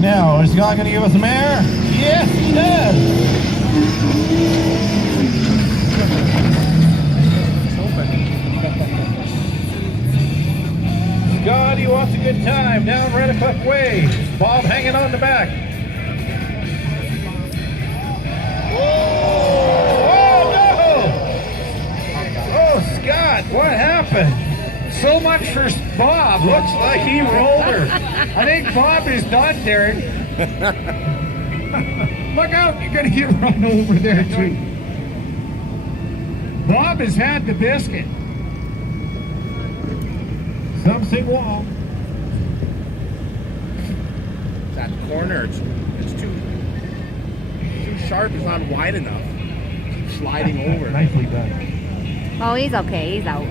Now, is God going to give us some air? Yes, he does. God, he wants a good time down Redcliffe Way. Bob hanging on the back. Oh, no! Oh, Scott, what happened? So much for Bob. Looks like he rolled her. I think Bob is done, Darren. Look out, you're going to get run over there, too. Bob has had the biscuit. Something wrong. That corner, it's too sharp. It's not wide enough. Sliding over. Nicely done. Oh, he's okay. He's out.